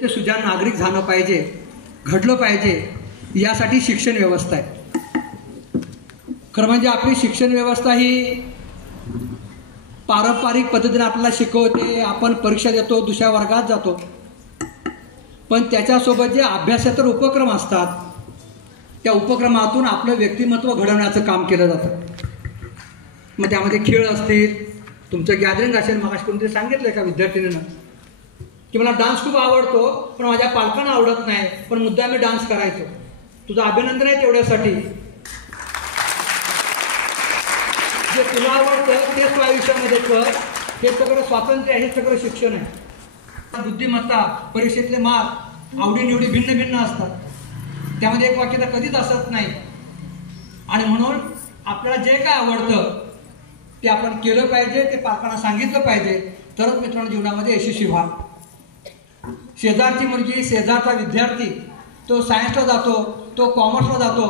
ते सुजाण नागरिक झालं पाहिजे, घडलं पाहिजे, यासाठी शिक्षण व्यवस्था आहे. खरं म्हणजे आपली शिक्षण व्यवस्था ही पारंपरिक पद्धतीने आपल्याला शिकवते, आपण परीक्षा देतो, दुसऱ्या वर्गात जातो, पण त्याच्यासोबत जे अभ्यासेतर उपक्रम असतात त्या उपक्रमातून आपलं व्यक्तिमत्व घडवण्याचं काम केलं जातं. मग त्यामध्ये खेळ असतील, तुमचं गॅदरिंग असेल. मगाशी कोणतरी सांगितलं का विद्यार्थिनीनं की मला डान्स खूप आवडतो पण माझ्या पालकांना आवडत नाही, पण मुद्दा मी डान्स करायचो. तुझं अभिनंदन आहे तेवढ्यासाठी. जे तुला आवडतं तेच तू आयुष्यामध्ये कर. हे सगळं स्वातंत्र्य आहे, हे सगळं शिक्षण आहे. बुद्धिमत्ता, परीक्षेतले मार्क, आवडीनिवडी भिन्न भिन्न असतात. त्यामध्ये एक वाक्यता कधीच असत नाही. आणि म्हणून आपल्याला जे काय आवडतं ते आपण केलं पाहिजे, ते पालकांना सांगितलं पाहिजे, तरच मित्रांनो जीवनामध्ये यशस्वी व्हा. शेजारची मुलगी, शेजारचा विद्यार्थी तो सायन्सला जातो, तो कॉमर्सला जातो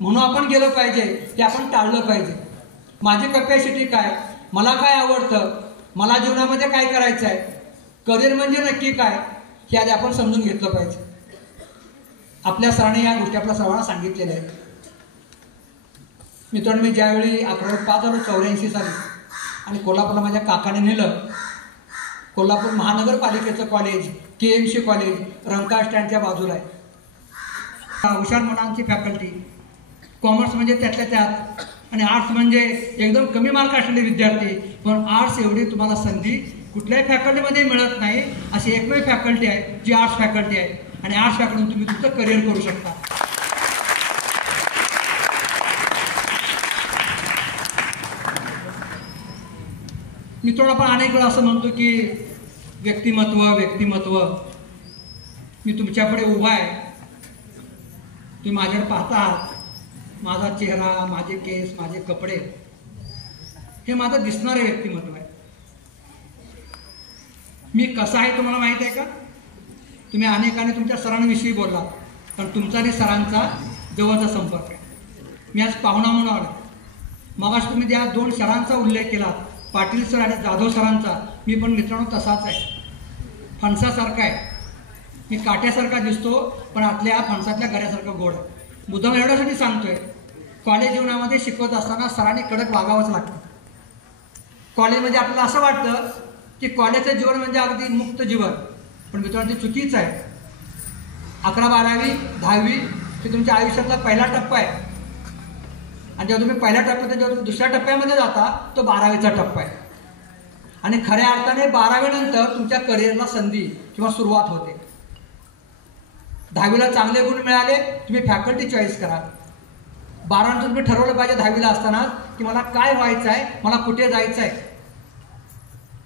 म्हणून आपण गेलं पाहिजे, ते आपण टाळलं पाहिजे. माझी कॅपॅसिटी काय, मला काय आवडतं, मला जीवनामध्ये काय करायचं आहे, करिअर म्हणजे नक्की काय, हे आधी आपण समजून घेतलं पाहिजे. आपल्या सरांनी या गोष्टी आपल्या सर्वांना सांगितलेल्या आहेत. मित्रांनो, मी ज्यावेळी 11वी पास झालो 84 साली आणि कोल्हापूरला माझ्या काकाने नेलं. कोल्हापूर महानगरपालिकेचं कॉलेज, KMC कॉलेज रंकाळ स्टँडच्या बाजूला आहे. हुशार मुलांची फॅकल्टी, कॉमर्स म्हणजे त्यातल्या त्यात, आणि आर्ट्स म्हणजे एकदम कमी मार्क असलेले विद्यार्थी. पण आर्ट्स एवढी तुम्हाला संधी कुठल्याही फॅकल्टीमध्ये मिळत नाही. अशी एकमेव फॅकल्टी आहे जी आर्ट्स फॅकल्टी आहे, आणि आर्ट्स फॅकल्टीतून तुम्ही तुमचं करिअर करू शकता. मित्रांनो, आपण अनेक वेळा असं म्हणतो की व्यक्तिमत्व. मी तुमच्याकडे उभा आहे, तुम्ही माझ्याकडे पाहता आहात. माझा चेहरा, माझे केस, माझे कपडे हे माझं दिसणारे व्यक्तिमत्व आहे. मी कसा आहे तुम्हाला माहिती आहे का? तुम्ही अनेकाने तुमच्या सरांविषयी बोलला, कारण तुमचा आणि सरांचा जवळचा संपर्क आहे. मी आज पाहुणा म्हणून आलो. मगाशी तुम्ही ज्या 2 सरांचा उल्लेख केला, पाटील सर आणि जाधव सरांचा, मी पण मित्रांनो तसाच आहे. फणसासारखा आहे. मी काट्यासारखा दिसतो पण आतल्या फणसातल्या गऱ्यासारखा गोड आहे. मुद्दाम एवढ्यासाठी सांगतोय, कॉलेज जीवनामध्ये शिकवत असताना सरांनी कडक वागावंच लागतं. कॉलेजमध्ये आपल्याला असं वाटतं की कॉलेजचं जीवन म्हणजे अगदी मुक्त जीवन, पण मित्रांनो ते चुकीचं आहे. 11, 12वी, 10वी हे तुमच्या आयुष्यातला पहिला टप्पा आहे, आणि जेव्हा तुम्ही पहिल्या टप्प्यात जेव्हा तुम्ही दुसऱ्या टप्प्यामध्ये जाता तो 12वीचा टप्पा आहे. आणि खऱ्या अर्थाने 12वी नंतर तुमच्या करिअरला संधी किंवा सुरुवात होते. 10वीला चांगले गुण मिळाले, तुम्ही फॅकल्टी चॉईस करा. 12 नंतर तुम्ही ठरवलं पाहिजे 10वीला असताना की मला काय व्हायचं आहे, मला कुठे जायचं आहे.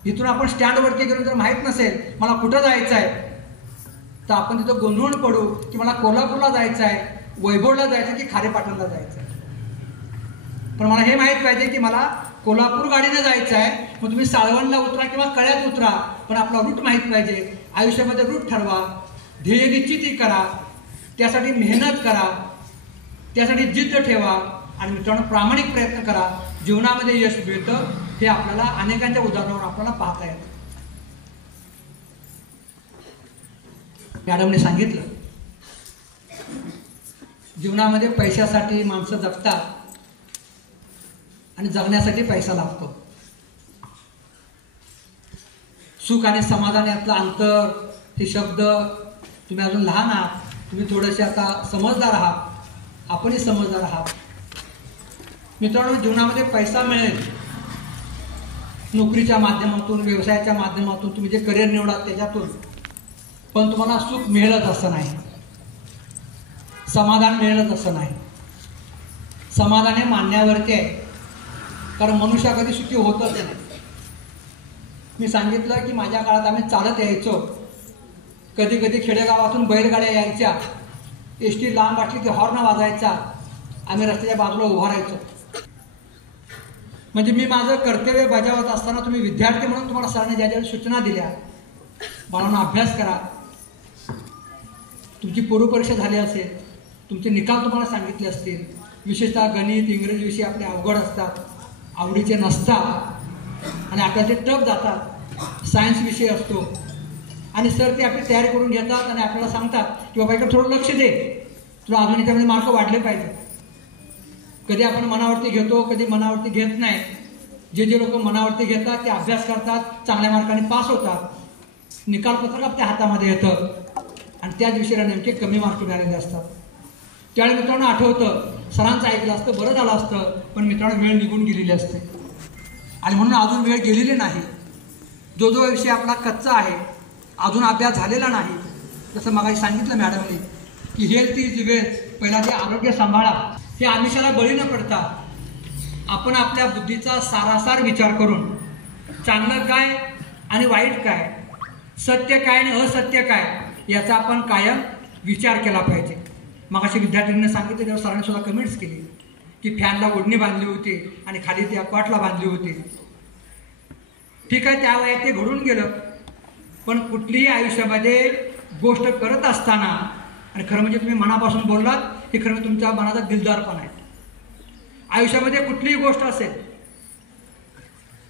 इथून आपण स्टँडवरती गेलो जर माहीत नसेल मला कुठं जायचं आहे, तर आपण तिथं गोंधळून पडू की मला कोल्हापूरला जायचं आहे, वैभवला जायचं की खारेपाटणला जायचं आहे. पण मला हे माहीत पाहिजे की मला कोल्हापूर गाडीने जायचं आहे. मग तुम्ही साळवणला उतरा किंवा कळ्यात उतरा, पण आपला रूट माहीत पाहिजे. आयुष्यामध्ये रूट ठरवा, ध्येय निश्चिती करा, त्यासाठी मेहनत करा, त्यासाठी जिद्द ठेवा, आणि मित्रांनो प्रामाणिक प्रयत्न करा. जीवनामध्ये यश मिळतं हे आपल्याला अनेकांच्या उदाहरणावर आपल्याला पाहता येतं. मॅडमने सांगितलं, जीवनामध्ये पैशासाठी माणसं जगतात आणि जगण्यासाठी पैसा लागतो. सुख आणि समाधान यातलं अंतर, हे शब्द, तुम्ही अजून लहान आहात, तुम्ही थोडेसे आता समजदार आहात, आपणही समजदार आहात. मित्रांनो, जीवनामध्ये पैसा मिळेल नोकरीच्या माध्यमातून, व्यवसायाच्या माध्यमातून, तुम्ही जे करिअर निवडाल त्याच्यातून, पण तुम्हाला सुख मिळेलच असं नाही, समाधान मिळेलच असं नाही. समाधान हे मानण्यावरती आहे, कारण मनुष्य कधी सुखी होतच नाही. मी सांगितलं की माझ्या काळात आम्ही चालत यायचो. कधी कधी खेडेगावातून बैलगाड्या यायच्या, ST लांब असली की हॉर्न वाजायचा, आम्ही रस्त्याच्या बाजूला उभा राहायचो. म्हणजे मी माझं कर्तव्य बजावत असताना तुम्ही विद्यार्थी म्हणून तुम्हाला सरांनी ज्या ज्या सूचना दिल्या, बाळांनो अभ्यास करा. तुमची पूर्वपरीक्षा झाली असेल, तुमचे निकाल तुम्हाला सांगितले असतील, विशेषतः गणित, इंग्रजी विषय आपले अवघड असतात, आवडीचे नसतात, आणि आपल्याला ते टफ जातात. सायन्स विषय असतो, आणि सर ते आपली तयारी करून घेतात आणि आपल्याला सांगतात की बाबा इकडे थोडं लक्ष दे, तुला अजून याच्यामध्ये मार्क वाढले पाहिजे. कधी आपण मनावरती घेतो, कधी मनावरती घेत नाही. जे लोक मनावरती घेतात ते अभ्यास करतात, चांगल्या मार्काने पास होतात, निकालपत्रक आपल्या हातामध्ये येतं आणि त्याच विषयाला नेमके कमी मार्क मिळालेले असतात. त्यावेळी मित्रांनो आठवतं सरांचं ऐकलं असतं बरं झालं असतं, पण मित्रांनो वेळ निघून गेलेली असते आणि म्हणून अजून वेळ गेलेली नाही. जो विषय आपला कच्चा आहे, अजून अभ्यास झालेला नाही, जसं मगाशी सांगितलं मॅडमने की हेल्थ इज वेल्थ, पहिला ते आरोग्य सांभाळा. हे आमिषाला बळी न पडता आपण आपल्या बुद्धीचा सारासार विचार करून चांगलं काय आणि वाईट काय, सत्य काय आणि असत्य काय याचा आपण कायम विचार केला पाहिजे. मगाशी विद्यार्थ्यांनी सांगितलं, तेव्हा सरांनी सुद्धा कमेंट्स केली की फॅनला ओढणी बांधली होती आणि खाली त्या क्वाटला बांधली होती. ठीक आहे, त्या वयात ते घडून गेलं, पण कुठलीही आयुष्यामध्ये गोष्ट करत असताना, आणि खरं म्हणजे तुम्ही मनापासून बोललात, हे खरं तुमच्या मनाचा दिलदारपण आहे. आयुष्यामध्ये कुठलीही गोष्ट असेल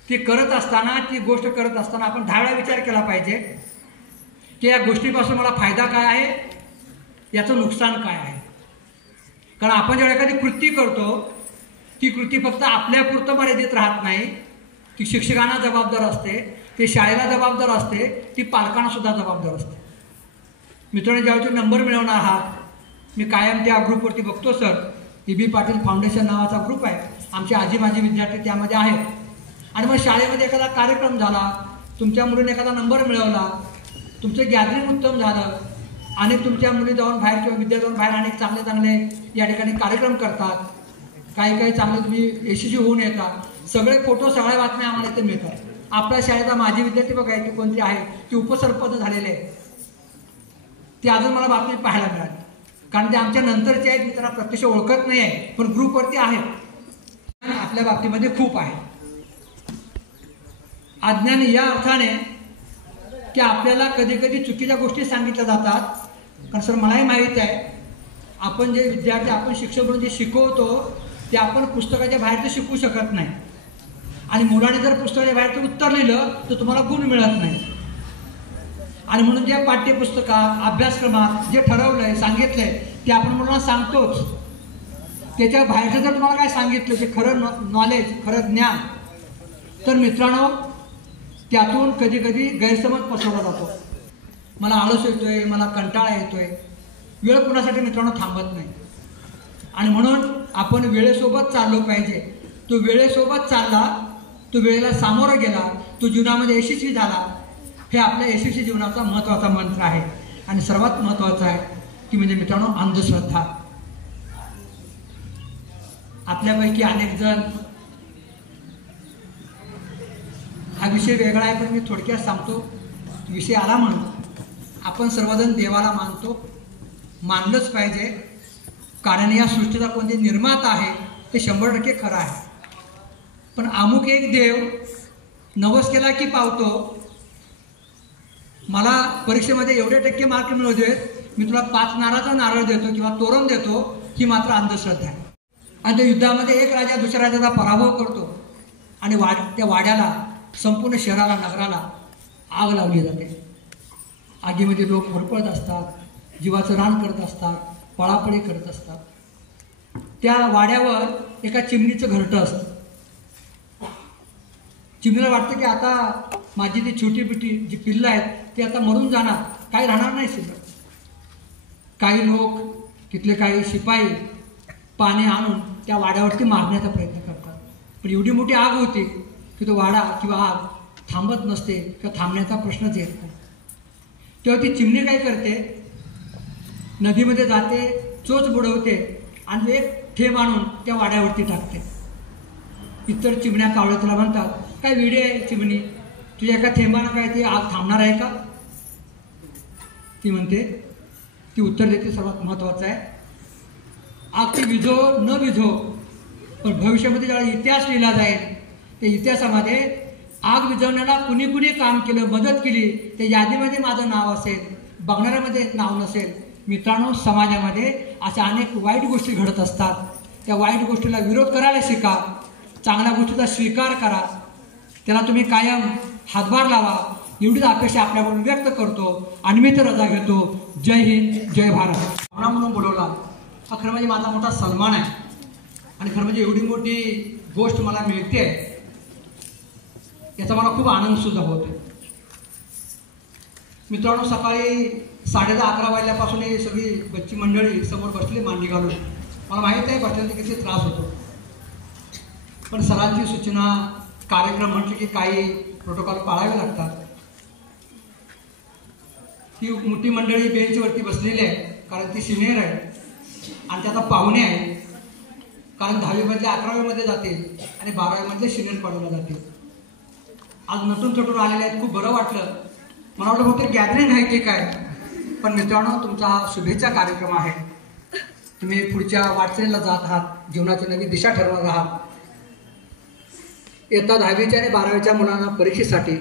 ती करत असताना, ती गोष्ट करत असताना आपण 10 वेळा विचार केला पाहिजे की या गोष्टीपासून मला फायदा काय आहे, याचं नुकसान काय आहे. कारण आपण जेव्हा एखादी कृती करतो, ती कृती फक्त आपल्यापुरतं मर्यादित राहत नाही, ती शिक्षकांना जबाबदार असते, ते शाळेला जबाबदार असते, ती पालकांना सुद्धा जबाबदार असते. मित्रांनो, ज्यावेळी तुम्ही नंबर मिळवणार आहात, मी कायम त्या ग्रुपवरती बघतो सर, E.B. पाटील फाउंडेशन नावाचा ग्रुप आहे, आमचे आजी माजी विद्यार्थी त्यामध्ये आहेत. आणि मग शाळेमध्ये एखादा कार्यक्रम झाला, तुमच्या मुलीने एखादा नंबर मिळवला, तुमचं गॅदरिंग उत्तम झालं आणि तुमच्या मुली जाऊन बाहेर किंवा विद्यार्थी जाऊन बाहेर अनेक चांगले चांगले या ठिकाणी कार्यक्रम करतात, काही चांगले तुम्ही यशस्वी होऊन येतात, सगळे फोटो सगळ्या बातम्या आम्हाला इथे मिळतात. आपल्या शाळेचा माजी विद्यार्थी बघायची कोणती आहे ती उपसरपंच झालेले आहे, ती अजून मला बातमी पाहायला मिळाली. कारण ते आमच्या नंतरचे आहेत, मी त्यांना प्रत्यक्ष ओळखत नाही आहे, पण ग्रुपवरती आहेत. आपल्या बाबतीमध्ये खूप आहे अज्ञान या अर्थाने की आपल्याला कधी कधी चुकीच्या गोष्टी सांगितल्या जातात. कारण सर मलाही माहीत आहे, आपण जे विद्यार्थी, आपण शिक्षक म्हणून जे शिकवतो ते आपण पुस्तकाच्या बाहेर ते शिकू शकत नाही. आणि मुलाने जर पुस्तकाच्या बाहेर ते उत्तर लिहिलं तर तुम्हाला गुण मिळत नाही. आणि म्हणून जे पाठ्यपुस्तकात, अभ्यासक्रमात जे ठरवलंय, सांगितलंय ते आपण मुलांना सांगतोच. त्याच्या बाहेरचं जर तुम्हाला काय सांगितलं ते खरं नॉलेज, खरं ज्ञान, तर मित्रांनो त्यातून कधी कधी गैरसमज पसरवला जातो. मला आळस येतोय, मला कंटाळा येतोय, वेळ कुणासाठी मित्रांनो थांबत नाही. आणि म्हणून आपण वेळेसोबत चाललो पाहिजे. तो वेळेसोबत चालला, तो वेळेला सामोरं गेला, तो जीवनामध्ये यशस्वी झाला. हे आपल्या यशस्वी जीवनाचा महत्त्वाचा मंत्र आहे. आणि सर्वात महत्त्वाचा आहे की म्हणजे मित्रांनो अंधश्रद्धा. आपल्यापैकी अनेक जण, हा विषय वेगळा आहे पण मी थोडक्यात सांगतो, विषय आला म्हणून. आपण सर्वजण देवाला मानतो, मानलंच पाहिजे, कारण या सृष्टीचा कोणते निर्माता आहे ते 100% खरं आहे. पण अमुक एक देव नवस केला की पावतो, मला परीक्षेमध्ये एवढे टक्के मार्क मिळवू देत, मी तुला 5 नारळाचा नारळ देतो किंवा तोरण देतो, ही मात्र अंधश्रद्धा आहे. आणि त्या युद्धामध्ये एक राजा दुसऱ्या राजाचा पराभव करतो आणि त्या वाड्याला, संपूर्ण शहराला, नगराला आग लावली जाते. आगीमध्ये लोक होरपळत असतात, जीवाचं रान करत असतात, पळापळी करत असतात. त्या वाड्यावर एका चिमणीचं घरटं असतं. चिमणीला वाटतं की आता माझी ती छोटी बिटी जी पिल्लं आहेत ती आता मरून जाणार, काही राहणार नाही शिल्लक. काही लोक, तिथले काही शिपाई पाणी आणून त्या वाड्यावरती मारण्याचा प्रयत्न करतात. पण एवढी मोठी आग होती की तो वाडा किंवा आग थांबत नसते किंवा थांबण्याचा प्रश्नच येत नाही. तेव्हा ती चिमणी काय करते, नदीमध्ये जाते, चोच बुडवते आणि एक थेंब आणून त्या वाड्यावरती टाकते. इतर चिमण्या कावळ्या तिला म्हणतात, काय विडे आहे चिमणी, तुझ्या एका थेंबानं काय ती आग थांबणार आहे का? ती म्हणते, ती उत्तर देते सर्वात महत्त्वाचं आहे, आग ती विझो न विझो, पण भविष्यामध्ये ज्यावेळेला इतिहास लिहिला जाईल त्या इतिहासामध्ये आग विझवण्याला कुणी कुणी काम केलं, मदत केली, त्या यादीमध्ये माझं नाव असेल, बघणाऱ्यामध्ये नाव नसेल. मित्रांनो, समाजामध्ये अशा अनेक वाईट गोष्टी घडत असतात. त्या वाईट गोष्टीला विरोध करायला शिका, चांगल्या गोष्टीचा स्वीकार करा, त्याला तुम्ही कायम हातभार लावा. एवढीच अपेक्षा आपल्याकडून व्यक्त करतो. अन्वित रजा घेतो. जय हिंद, जय भारत. पाहुणा म्हणून बोलवला हा खरं म्हणजे माझा मोठा सन्मान आहे. आणि खरं म्हणजे एवढी मोठी गोष्ट मला मिळते याचा मला खूप आनंद सुद्धा होतो. मित्रांनो, सकाळी 10:30-11 वाजल्यापासून ही सगळी बच्ची मंडळी समोर बसली मांडी घालून. मला माहीत आहे बसल्यानंतर किती त्रास होतो, पण सरांची सूचना, कार्यक्रम म्हटले की काही प्रोटोकॉल पाळावे लागतात. ही मोठी मंडळी बेंचवरती बसलेली आहे कारण ती सिनियर आहे आणि ते आता पाहुणे आहे, कारण 10वीमधले 11वीमध्ये जातील आणि 12वीमधले सिनियर कॉलेजला जातील. आज नटून थटून आलेले आहेत, खूप बरं वाटलं. मला वाटलं फक्त गॅदरिंग आहे की काय, पण मित्रांनो तुमचा हा शुभेच्छा कार्यक्रम आहे. तुम्ही पुढच्या वाटचालीला जात आहात, जीवनाची नवी दिशा ठरवणार आहात. इयत्ता 10वीच्या आणि 12वीच्या मुलांना परीक्षेसाठी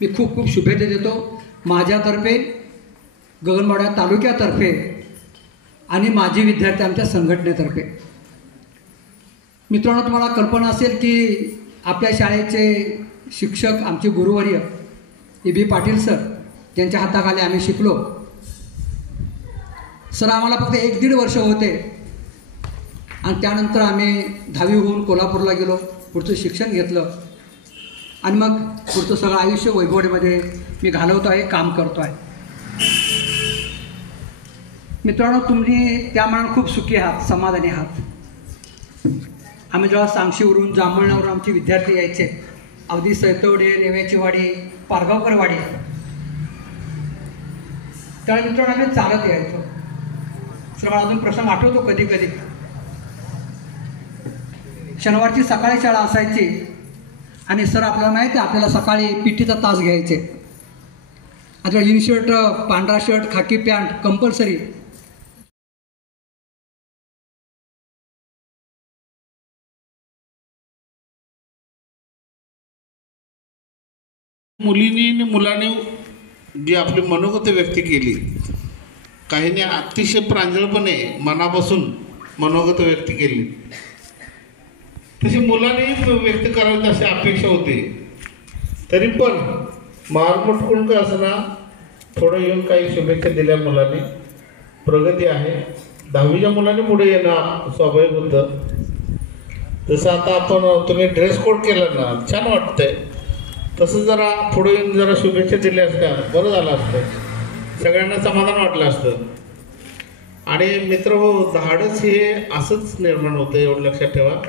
मी खूप खूप शुभेच्छा देतो. माझ्यातर्फे, गगनबावडा तालुक्यातर्फे आणि माजी विद्यार्थी आमच्या संघटनेतर्फे. मित्रांनो, तुम्हाला कल्पना असेल की आपल्या शाळेचे शिक्षक, आमचे गुरुवर्य E.B. पाटील सर, ज्यांच्या हाताखाली आम्ही शिकलो. सर आम्हाला फक्त 1-1.5 वर्ष होते आणि त्यानंतर आम्ही 10वी होऊन कोल्हापूरला गेलो, पुढचं शिक्षण घेतलं आणि मग पुढचं सगळं आयुष्य वैभववाडीमध्ये मी घालवतो आहे, काम करतो आहे. मित्रांनो, तुम्ही त्या मनात खूप सुखी आहात, समाधानी आहात. आम्ही जेव्हा सांगशीवरून, जांभळण्यावरून आमचे विद्यार्थी यायचे, अगदी सैतवडे, नेव्याची वाडी, पारगावकर वाडी, त्यावेळी मित्रांनो आम्ही चालत यायचो. सर मला अजून प्रसंग आठवतो कधी कधी. शनिवारची सकाळी शाळा असायची आणि सर आपल्याला माहिती आहे आपल्याला सकाळी पीटीचा तास घ्यायचे. आता इनशर्ट, पांढरा शर्ट, खाकी पॅन्ट कंपल्सरी. मुलींनी आणि मुलांनी जी आपली मनोगत व्यक्त केली, काहींनी अतिशय प्रांजळपणे मनापासून मनोगत व्यक्त केली, तशी मुलांनी व्यक्त करावी अशी अपेक्षा होती. तरी पण मारमुटकून का असना थोडं येऊन काही शुभेच्छा दिल्या मुलांनी. प्रगती आहे. 10वीच्या मुलांनी पुढे येणं स्वाभाविक होतं. जसं आता आपण तुम्ही ड्रेस कोड केला ना, छान वाटतंय. तसं जरा पुढे येऊन जरा शुभेच्छा दिल्या असत्या बरं झालं असतं, सगळ्यांना समाधान वाटलं असतं. आणि मित्र हो, धाडस हे असंच निर्माण होतं, एवढं लक्षात ठेवा.